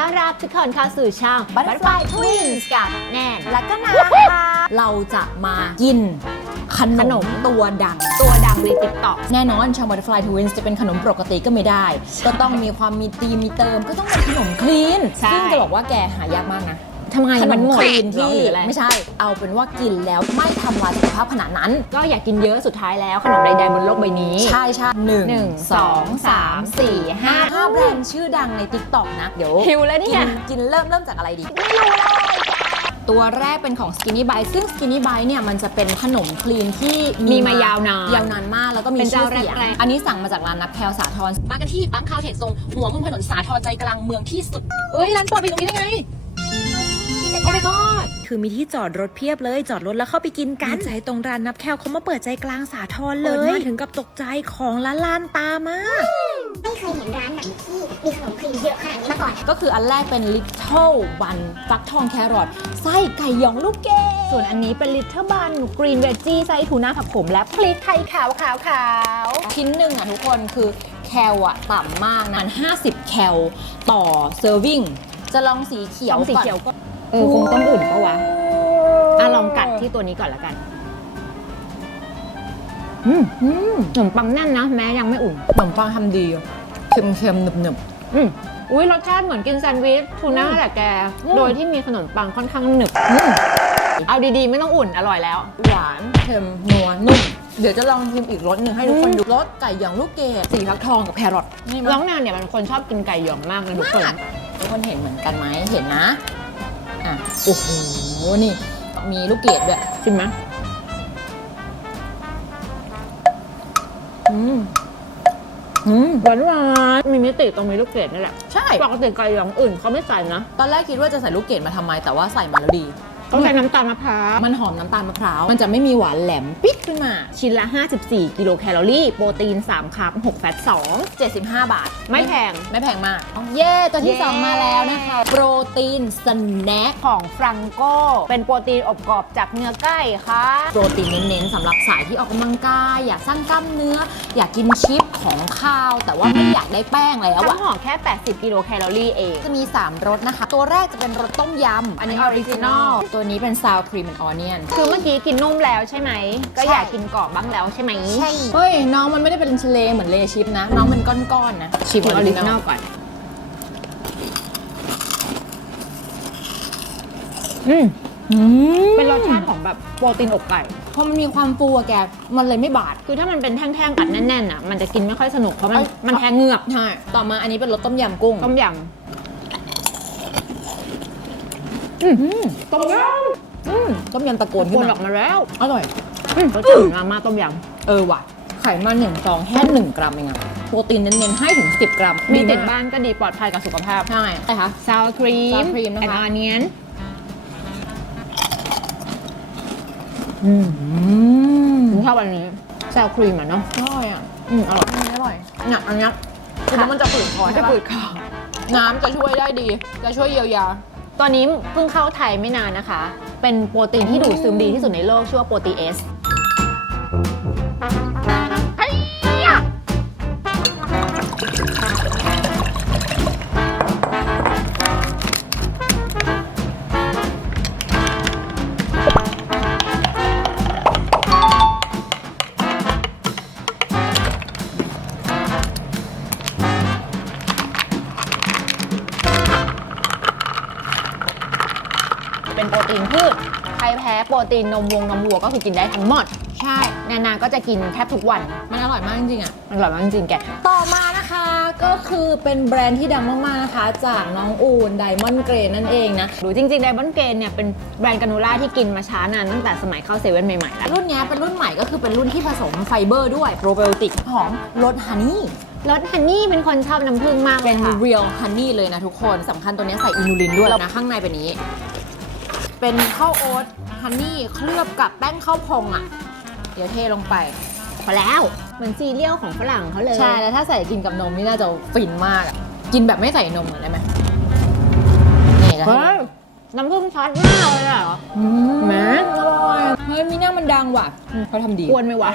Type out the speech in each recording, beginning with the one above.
ต้อนรับทุกคนเข้าสู่ช่อง Butterfly Twins กับแนนแล้วก็นะคะเราจะมากินขนขนมมตัวดัง ตัวดังในติ๊กต็อกแน่นอนช่อง Butterfly Twins จะเป็นขนมปกติก็ไม่ได้ ก็ต้องมีความมีตีมมีเติม ก็ต้องเป็นขนมคลีนใช่ซึ่งจะบอกว่าแกหายากมากนะ ทำไมขนมันมหมคดลีนเหรอที่หรืออะไร ไม่ใช่ เอาเป็นว่ากินแล้วไม่ทำลายสุขภาพขนาดนั้น ก็อยากกินเยอะสุดท้ายแล้วขนมใดๆบนโลกใบนี้ ใช่ใช่หนึ่งหนึ่งสองสามสี่ห้าห้าแบรนด์ชื่อดังใน TikTok นะ เดี๋ยวหิวแล้วเนี่กิยนกินเริ่มเริ่มจากอะไรดี ตัวแรกเป็นของ Skinny By ซึ่ง Skinny By เนี่ยมันจะเป็นขนมคลีนที่มีมายาวนานยาวนานมากแล้วก็มีเป็นชื่เจ้าอเสียงแรกๆ อันนี้สั่งมาจากร้านนับแคลสาทร มากันที่ปั๊มคาวเทคทรงหัวมุมถนนสาทรใจกลางเมืองที่สุด เอ้ย ร้านเปิดไปตรงนี้ได้ไงโอ้ my god คือมีที่จอดรถเพียบเลย จอดรถแล้วเข้าไปกินกันใจตรงร้านนับแคลเขามาเปิดใจกลางสาทรเลยถึงกับตกใจของละลานตามากไม่เคยเห็นร้านไหนที่มีขนมครีมเยอะขนาดนี้มาก่อน ก็คืออันแรกเป็น Little Bun ฟักทองแครอทไส้ไก่หยองลูกเกดส่วนอันนี้เป็นลิตเติ้ลบันกรีนเวจจี้ไส้ทูน่าผักขมและพริกไทยขาวขาวขาวชิ้นหนึ่งอะทุกคนคือแคลอะต่ำมากนะมัน50 แคลต่อเซอร์วิงจะลองสีเขียวต้องสีก่อน เขียวก็เออคงต้องอุ่นปะวะอะลองกัดที่ตัวนี้ก่อนละกัน อืมอืมขนมปังแน่นนะแม้ยังไม่อุ่น ขนมปังทำดีเค็มๆหนึบอืมอุ้ยรสชาติเหมือนกินแซนด์วิชทูน่าแหละแกอืมโดยที่มีขนมปังค่อนข้างหนึบๆอืมเอาดีๆ ไม่ต้องอุ่นอร่อยแล้ว หวานเค็มนัวนุ่มเดี๋ยวจะลองชิมอีกรสหนึ่งให้ทุกคนดูรสไก่หยองลูกเกดสีฟักทองกับแครอทนี่น้มั้องแนนเนี่ยเป็นคนชอบกินไก่หยองมากเลยทุกคนทุกคนเห็นเหมือนกันไหมเห็นนะ อะโอ้โหนี่ มีลูกเกดด้วยชิมไหมอืมอืมหวานหวานๆมีมิติตรงมีลูกเกดนี่แหละใช่ปกติไก่หยองอื่นเขาไม่ใส่นะ ตอนแรกคิดว่าจะใส่ลูกเกดมาทำไมแต่ว่าใส่มาแล้วดี ต้องใช้น้ำตาลมะพร้าวมันหอมน้ำตาลมะพร้าว มันจะไม่มีหวานแหลมปิ๊ดขึ้นมา ชิ้นละ 54 กิโลแคลอรี่ โปรตีน 3 คาร์บ6แฟต75 บาท2ไม่แพง ไม่แพงมาก เย้ตัวที่เย้2มาแล้วนะคะ โปรตีนสแน็คของฟรังโก เป็นโปรตีนอบกรอบจากเนื้อไก่ค่ะ โปรตีนเน้นๆสำหรับสายที่ออกกำลังกาย อยากสร้างกล้ามเนื้อ อยากกินชิปของข้าว แต่ว่าไม่อยากได้แป้งแล้วทั้อะงห่อแค่ 80 กิโลแคลอรี่เอง จะมี 3 รสนะคะ ตัวแรกจะเป็นรสต้มยำ อันนี้ออริจินอลตัวนี้เป็นซาวครีมแอนออเนียน คือเมื่อกี้กินนุ่มแล้วใช่ไหม ก็ใช่อยากกินกรอบบ้างแล้วใช่ไหมใช่ เฮ้ย น้องมันไม่ได้เป็นเลเหมือนเลชิปนะ น้องเป็นก้อนๆนะชิปชิมออออริริจิจินนออลลก่อนอืมอืมเป็นรสชาติของแบบโปรตีนอกไก่ พอมันมีความฟูอะแก มันเลยไม่บาด คือถ้ามันเป็นแท่งๆกัดแน่นๆอะ มันจะกินไม่ค่อยสนุกเพราะมันเอ้ยมันแทงเหงือก ใช่ ต่อมาอันนี้เป็นรสต้มยำกุ้ง ต้มย อืมต้มยำอืมต้มยำตะโกนำขึ้คนนออกมามาแล้วอร่อยอืมรสชาติเหมือนมาม่าต้มยเออว่ะ ไขมันหนึ่งซองแค่หนึ่งกรัมเองอะโปรตีนเน้นๆให้ถึง 10 กรัมำมีติดมกบ้านก็ดีปลอดภัยกับสุขภาพใช่ใช่คะ ซาวครีม sour cream นะคะ แอนออนเนียนอืมฉันชอบอันนี้ ซาวครีมอะเนาะอร่อยอะอืมอร่อยอร่อยเนี่ยอันเนี้ยคือค่ะน้ำมันจะฝืดคอมันใช่จะปะฝืดคอ น้ำจะช่วยได้ดี จะช่วยเยียวยา ตอนนี้เพิ่งเข้าไทยไม่นานนะคะ เป็นโปรตีนที่ดูดซึมดีที่สุดในโลกชื่อว่าโปรตีเอส รตีนนมวงนมวัวก็คือกินได้ทั้งหมด ใช่ นานาก็จะกินแทบทุกวัน มันอร่อยมากจริงๆอะ มันอร่อยมากจริงๆแก ต่อมานะคะก็คือเป็นแบรนด์ที่ดังมาก ๆ นะคะ จากน้องอูนไดมอนด์เกรนั่นเองนะดูจริงๆไดบอนเกนเนี่ยเป็นแบรนด์กานูล่าที่กินมาช้านานตั้งแต่สมัยเข้าเซเว่นใหม่ๆแล้วรุ่นเนี้ยเป็นรุ่นใหม่ก็คือเป็นรุ่นที่ผสมไฟเบอร์ด้วยโปรไบโอติกหอมรสฮันนี่รสฮันนี่เป็นคนชอบน้ำผึ้งมากเลเป็ยนค่ะเรียลฮันนี่เลยนะทุกคนสำคัญตัวเนี้ยใส่อินูลินด้วยนะข้างในเป็นนี้ เป็นข้าวโอ๊ต ฮันนี่เคลือบกับแป้งข้าวพองอะ เดี๋ยวเทลงไป พอแล้ว เหมือนซีเรียลของฝรั่งเขาเลย ใช่ แล้วถ้าใส่กินกับนมนี่น่าจะฟินมากอะกินแบบไม่ใส่นมเหมือนได้ไหมนี่จะให้เฮ้ยน้ำผึ้งช็อตมากเลยอะเหรออืมแหมอร่อยเฮ้ยมีหน้ามันดังว่ะเขาทำดีกวนไหมวะ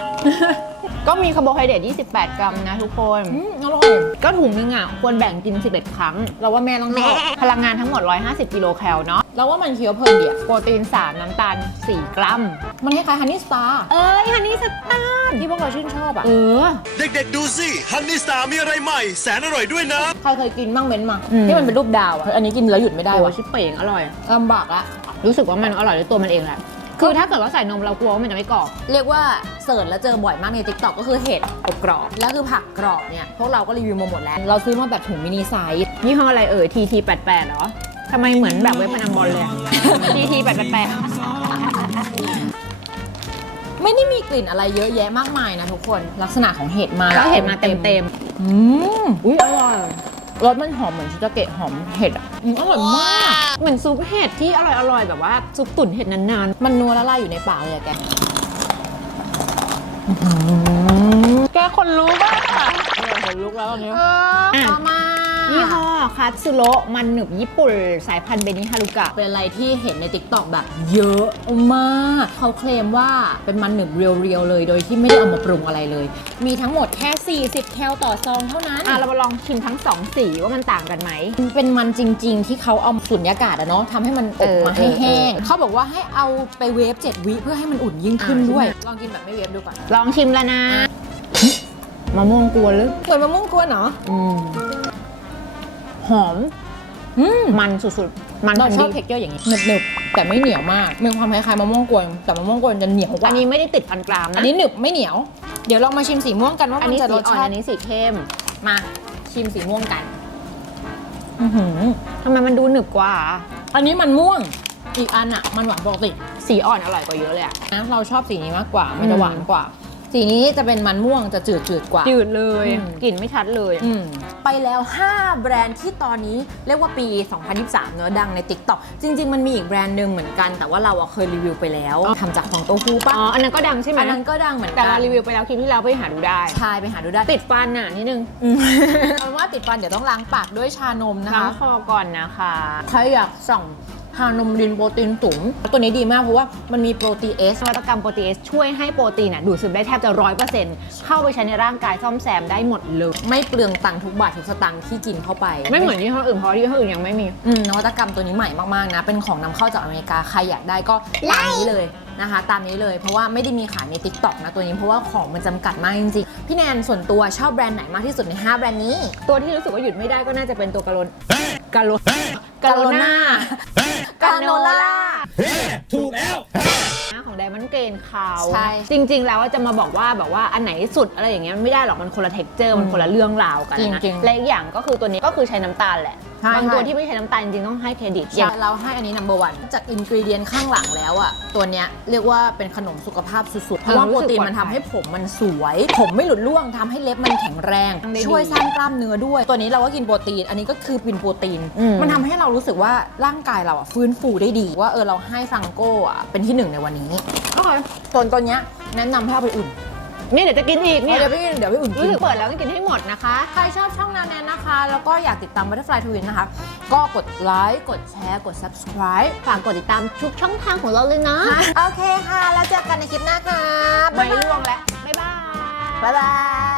ก็มีคาร์โบไฮเดรต 28 กรัมนะทุกคนอืมอร่อย ก็ถุงนึงอะ ควรแบ่งกิน 11 ครั้ง เราว่าแม่ต้องชอบพลังงานทั้งหมด 150 กิโลแคลเนาะ เราว่ามันเคี้ยวเพลินดีอะโปรตีน 3 น้ำตาล 4 กรัม มันคล้ายๆฮันนี่สตาร์เอ้ยฮันนี่สตาร์ที่พวกเราชื่นชอบอะเออ เด็กๆ ดูสิฮันนี่สตาร์มีอะไรใหม่ แสนอร่อยด้วยนะ ใครเคยกินบ้างเม้นต์มาอืม ที่มันเป็นรูปดาวอะอันนี้กินแล้วหยุดไม่ได้โอ้วะชิปเป่งอร่อย ลำบากละรู้สึกว่ามันอร่อยด้วยตัวมันเองแหละ คือถ้าเกิดว่าใส่นมเรากลัวว่ามันจะไม่กรอบ เรียกว่าเสิร์ชแล้วเจอบ่อยมากใน t ิ k t o k ก็คือเห็ดอบกรอบ แล้วคือผักกรอบเนี่ย พวกเราก็รีวิวมาหมดแล้ว เราซื้อมาแบบถุงมินิไซส์ ยี่ห้ออะไรเอ่ย TT 88 เหรอ ทำไมเหมือนแบบเว็บพนันบอลเลยอะ TT 88ไม่ได้มีกลิ่นอะไรเยอะแยะมากมายนะทุกคนลักษณะของเห็ดมาแล้วเห็นมาเต็มอืมอุ้ยอร่อยรสมันหอมเหมือนชิตาเกะหอมเห็ดอะอืมอร่อยมากๆเหมือนซุปเห็ดที่อร่อยๆแบบว่าซุปตุ๋นเห็ดนานมันนัวละลายอยู่ในปากเลยอะแกๆแกคนรู้ป่ะคนลุกแล้วตอนนี้เออต่อมา ยี่ห้อคาตสึโระมันหนึบญี่ปุ่น สายพันธุ์เบนิฮารุกะ เป็นอะไรที่เห็นใน t ิ k t o k แบบเยอะมาก เขาเคลมว่าเป็นมันหนึบเรียวๆเลย โดยที่ไม่ได้เอามาปรุงอะไรเลย มีทั้งหมดแค่ 40 แคลต่อซองเท่านั้น อะเรามาลองชิมทั้งสองสีว่ามันต่างกันไหม เป็นมันจริง ๆ ที่เขาเอาสุญญากาศอะเนาะทำให้มันอบมาเออให้เออแห้งเออเขาบอกว่าให้เอาไปเวฟ7วิเพื่อให้มันอุ่นยิ่งขึ้นอ่าด้วยใช่ไหมลองกินแบบไม่เวฟดูก่อนลองชิมแล้วนะมะม่วงกวนหรือเหมือนมะม่วงกวนเหรอ อืม หอมอืมมันสุดๆ มันเราพันชอบดีเท็กเจอร์อย่างนี้หนึบๆ แต่ไม่เหนียวมาก มีความคล้ายๆมะม่วงกวนแต่มะม่วงกวนจะเหนียวกว่าอันนี้ไม่ได้ติดฟันกรามอันะนนี้หนึบไม่เหนียว เดี๋ยวลองมาชิมสีม่วงกันว่าอันมันนี้จะสีรสอ่อนชาอัตินนี้สีเข้ม มาชิมสีม่วงกันอื้อหือทำไมมันดูหนึบกว่า อันนี้มันม่วง อีกอันอะมันหวานปกติ สีอ่อนอร่อยกว่าเยอะเลยอะนะเราชอบสีนี้มากกว่า มันอืจะมหวานกว่า สีนี้จะเป็นมันม่วงจะจืดจืดๆกว่า จืดเลยอืม กลิ่นไม่ชัดเลย อืม ไปแล้ว 5 แบรนด์ที่ตอนนี้เรียกว่าปี 2023 เนอะดังใน TikTok จริง ๆ มันมีอีกแบรนด์หนึ่งเหมือนกัน แต่ว่าเราอะเคยรีวิวไปแล้วทำจากฟองเต้าหู้ปะอ๋อ อันนั้นก็ดังใช่ไหมอันนั้นก็ดังเหมือนกัแต่เรารีวิวไปแล้วคลิปที่เราไปหาดูได้ ใชายไปหาดูได้ติดฟันน่ะนิดนึงอืมเอาเป็นว่าติดฟันเดี๋ยวต้องล้างปากด้วยชานมนะล้างคะ คอก่อนนะคะ ใครอยากสั่ง ชานมดินโปรตีนสูงตัวนี้ดีมากเพราะว่ามันมีโปรตีนเอสนวัตกรรมโปรตีเอสช่วยให้โปรตีนน่ะดูดซึมได้แทบจะร้อยเปอร์เซ็นต์เข้าไปใช้ในร่างกายซ่อมแซมได้หมดเลย ไม่เปลืองตังค์ทุกบาททุกสตางค์ที่กินเข้าไป ไม่เหมือนยี่ห้ออื่นเพราะยี่ห้ออื่นยังไม่มีอืมนวัตกรรมตัวนี้ใหม่มากๆนะ เป็นของนำเข้าจากอเมริกาใครอยากได้ก็ตามนี้เลยนะคะ ตามนี้เลยเพราะว่าไม่ได้มีขายใน t ิ k t o k นะตัวนี้เพราะว่าของมันจำกัดมากจริงๆพี่แนนส่วนตัวชอบแบรนด์ไหนมากที่สุดใน 5 แบรนด์นี้ ตัวที่รู้สึกว่าหยุดไม่ได้ก็น่าจะเป็นตัวกาโลนกาโลกาโลน่ากาโนล่า ถูกแล้วของไดมอนด์เกนเขาใช่ จริง ๆ แล้วจะมาบอกว่าแบบว่าอันไหนสุดอะไรอย่างเงี้ยมันไม่ได้หรอกมันคนละเท็กเจอร์มันคนละเรื่องราวกันนะจริงๆ และอีกอย่างก็คือตัวนี้ก็คือใช้น้ำตาลแหละ ใช่บางตัวใช่ ที่ไม่ใช้น้ำตาลจริงๆต้องให้เครดิตออย่าย่างงเราให้อันนี้ number one จากอินกรีเดียนข้างหลังแล้วอะตัวเนี้ยเรียกว่าเป็นขนมสุขภาพสุดๆ เพราะว่าโปรตีนมันทำให้ผมมันสวย ผมไม่หลุดร่วงทำให้เล็บมันแข็งแรงช่วยสร้างกล้ามเนื้อด้วย ตัวนี้เราก็กินโปรตีน อันนี้ก็คือเป็นโปรตีนมันทำให้เรารู้สึกว่าร่างกายเราอะฟื้นฟูได้ดี ว่าเออเราให้ฟังโก้อะเป็นที่หนึ่งในวันนี้ โอเคส่วนตัวเนี้ยแนะนำให้เอาไปอุ่น นี่เดี๋ยวจะกินอีกเนี่ยเดี๋ยวไปเดี๋ยวไปอุ่นกิรู้น สึกเปิดแล้วต้องกินให้หมดนะคะ ใครชอบช่องนาแนนนะคะ แล้วก็อยากติดตาม Butterfly Twin นะคะ ก็กดไลค์ กดแชร์ กด subscribe ฝากกดติดตามทุกช่องทางของเราเลยนะโอเคค่ะ แล้วเจอกันในคลิปหน้าค่ะไม่ล่วงแล้ว บ๊ายบาย บ๊ายบาย